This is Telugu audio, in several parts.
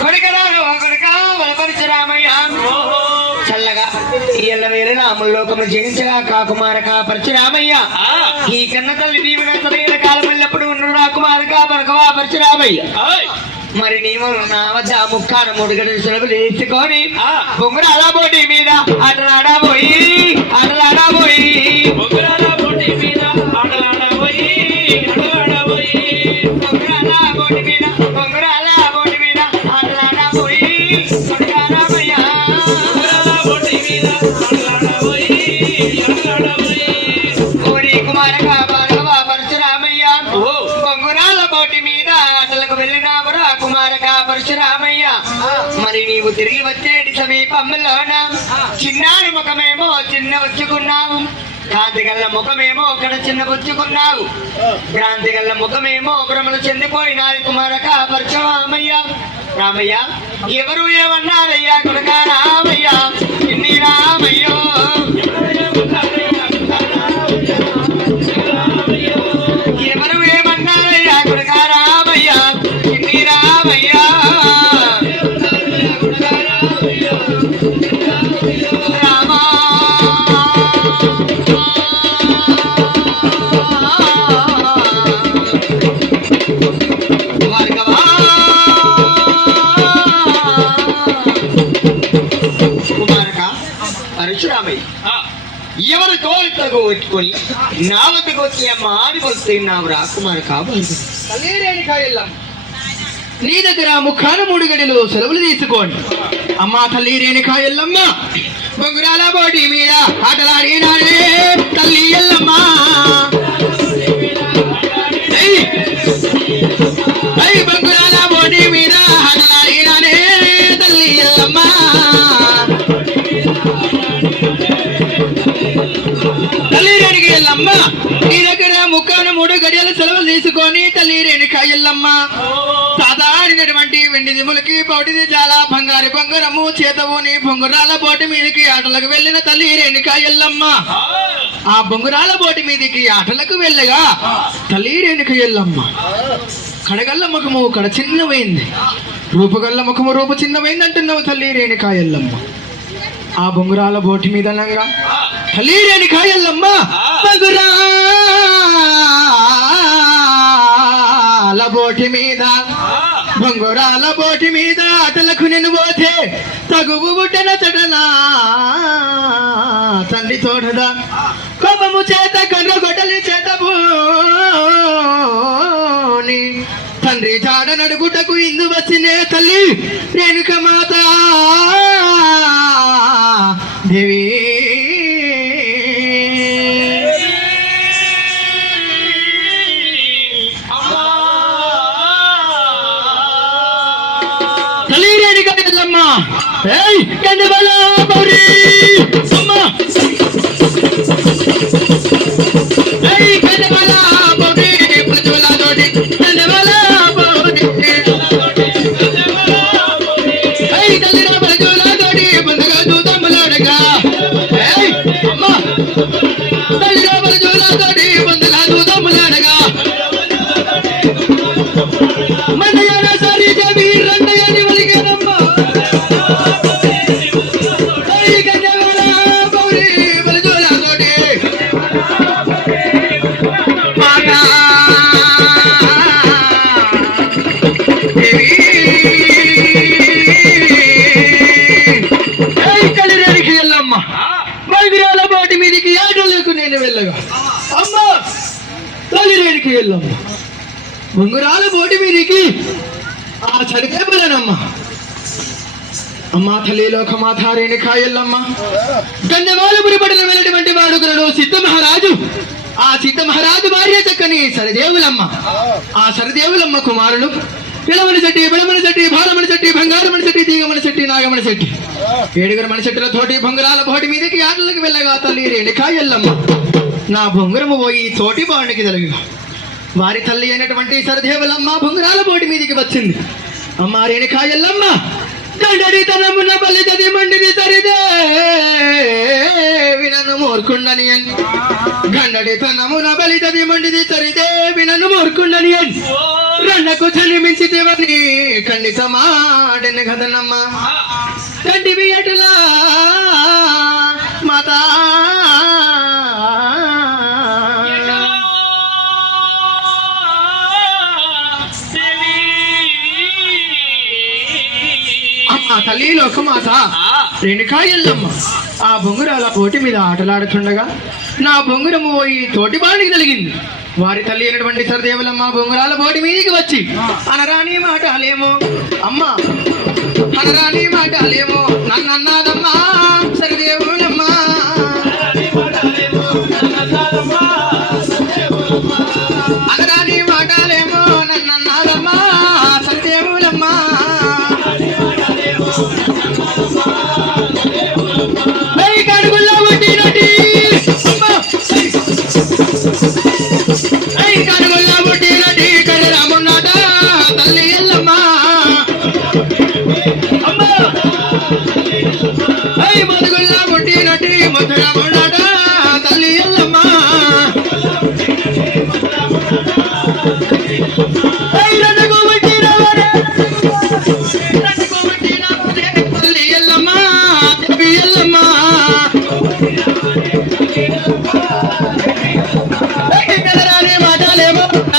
కొడుకరా కొడుక రామయ్య. చల్లగా ఇయ్యల వేరే రాముల్లోకము జయించగా కాకుమారక పరశురామయ్య ఆ. ఈ కన్న తల్లి దీవెన సరైన కాలం ఎల్లప్పుడు ఉన్న రాకుమారక పరకవా పరశురామయ్య ఓయ్. మరి నీవు నా వద్ద ముక్కాన మూడు గడులు సులభులు తీసుకొని ఆ. బొంగురాల పోటీ మీద ఆటలాడబోయి ఆటలాడబోయి బొగ్గురాల పోటీ మీద ఆటలాడబోయి నీవు తిరిగి వచ్చేటి సమీపంలోన? చిన్నారి ముఖమేమో చిన్న వచ్చుకున్నావు కాంతి గల్ల ముఖమేమో అక్కడ చిన్న పుచ్చుకున్నావు క్రాంతి గల్ల ముఖమేమో భ్రమలు చెందిపోయినాది కుమారక పరశురామయ్య రామయ్య. ఎవరు ఏమన్నారయ్యా కొడుక రామయ్య? ఇన్ని రామయ్యో. ఎవరు తోలుతకు పెట్టుకొని నా వద్దకు వచ్చి అమ్మ ఆడిపోతున్నావు రా కుమారక నీ దగ్గర ముఖాన మూడు గడిలో సెలవులు తీసుకోండి. అమ్మా తల్లి రేణుకా ఎల్లమ్మ బొంగురాల బోటి మీద ఆటలాడినాడే తల్లి ఎల్లమ్మ. అమ్మ నీ దగ్గర ముఖాన మూడు గడియలు సెలవులు తీసుకొని తల్లి రేణుక సాధారణటువంటి వెండి దిములకి పౌటిది చాలా బంగారు బొంగరము చేతవుని బొంగురాల బోటి మీదకి ఆటలకు వెళ్ళిన తల్లి రేణుక ఆ బొంగురాల బోటి మీదకి ఆటలకు వెళ్ళగా తల్లి రేణుక కడగల్ల ముఖము కడ చిన్నమైంది రూపగల్ల ముఖము రూపు చిన్నమైంది అంటున్నావు తల్లి రేణుక ఆ బొంగురాల బోటి మీద నంగా తల్లి రేణుక ఎల్లమ్మ బొంగురాల బోటి మీద. బొంగురాల బోటి మీద ఆటలకు నేను పోతే తగువు బుట్టన తడనా తండ్రి తోడదా. కోపము చేత కన్ను గొడ్డలి చేత బోని తండ్రి జాడ నడుగుటకు ఇందు వచ్చినే తల్లి రేణుక మాత. దేవి తల్లి రేణుక ఎల్లమ్మ ఏయ్ ఏయ్ ఆ చరిత్రపులనమ్మ అమ్మా తల్లి లోకమాత రేణుకా ఎల్లమ్మ గంధమాల పురిపడిన వెళ్ళినటువంటి వాడుకున్నాడు సిద్ధ మహారాజు. ఆ సిద్ధ మహారాజు భార్య చక్కని సరదేవులమ్మ. ఆ సరదేవులమ్మ కుమారులు. పిలమని చెట్టి బిడమని చెట్టి భారమని చెట్టి బంగారమని చెట్టి తీగమని చెట్టి నాగమని చెట్టి. ఏడుగురు మన చెట్టుల తోటి బొంగరాల బోటి మీదకి ఆటలకు వెళ్ళగా తల్లి రేణుకాయల్లమ్మ నా బొంగరము పోయి తోటి బాండికి తొలగిగా వారి తల్లి అయినటువంటి సరదేవులమ్మ బొంగరాల బోటి మీదికి వచ్చింది. అమ్మ రేణుకా ఎల్లమ్మ దండడి బలి తది మండిది తరిదే. వినను మోర్కుండని అని గండడితనమున బలి తది మండిది తరిదే. వినను మోర్కుండని అని రన్నకు జన్మించి దేవని ఖండితమాడని కదనమ్మ. తండ్రి ఎటులా తల్లి లోకమాత రేణుకా ఎల్లమ్మ ఆ బొంగురాల పోటీ మీద ఆటలాడుతుండగా నా బొంగురము పోయి తోటి బాణికి కలిగింది వారి తల్లి అయినటువంటి సరదేవులమ్మ బొంగురాల పోటీ మీదికి వచ్చి అనరాని మాటలేమో అమ్మ అనరాని మాటలేమో నన్నన్నాదమ్మా సరదేవులమ్మ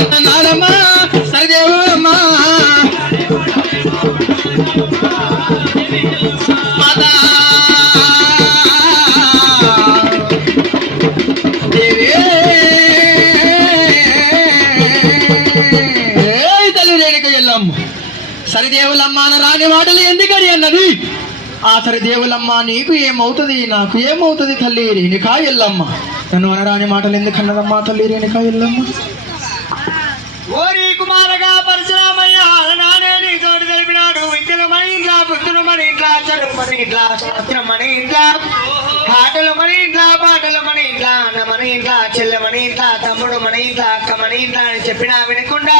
నానమ్మ సరిదేవమ్మ తల్లి రేణుక ఎల్లమ్మ. సరిదేవులమ్మ అని రాని మాటలు ఎందుకని అన్నది? ఆ సరిదేవులమ్మ నీకు ఏమవుతుంది? నాకు ఏమవుతుంది తల్లి రేణుకా ఎల్లమ్మ? నన్ను అనరాని మాటలు ఎందుకన్నదమ్మా తల్లి రేణుకా ఎల్లమ్మ? ఇంట్లో చెల్లెమని ఇంట్లో తమ్ముడు మన ఇంట్లో అక్క మన ఇంట్లో అని చెప్పినా వినకుండా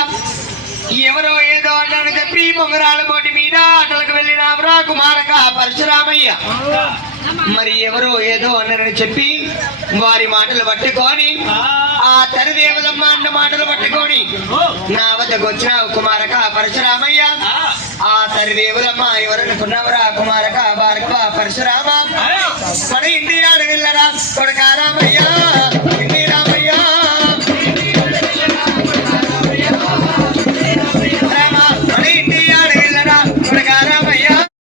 ఎవరో ఏదో అన్నాడు చెప్పి పొంగరాల కోటి మీద ఆటలకు వెళ్ళినావురా కుమారక పరశురామయ్య. మరి ఎవరో ఏదో అన్నారని చెప్పి వారి మాటలు పట్టుకొని ఆ తరిదేవదమ్మ అన్న మాటలు పట్టుకొని నా వద్దకు వచ్చినావు కుమారక పరశురామయ్య. ఆ తరిదేవులమ్మ ఎవరనుకున్నావరా కుమారక భార్గవ పరశురామ? మన ఇంటి నాడు వెళ్ళరా కొడకారామయ్య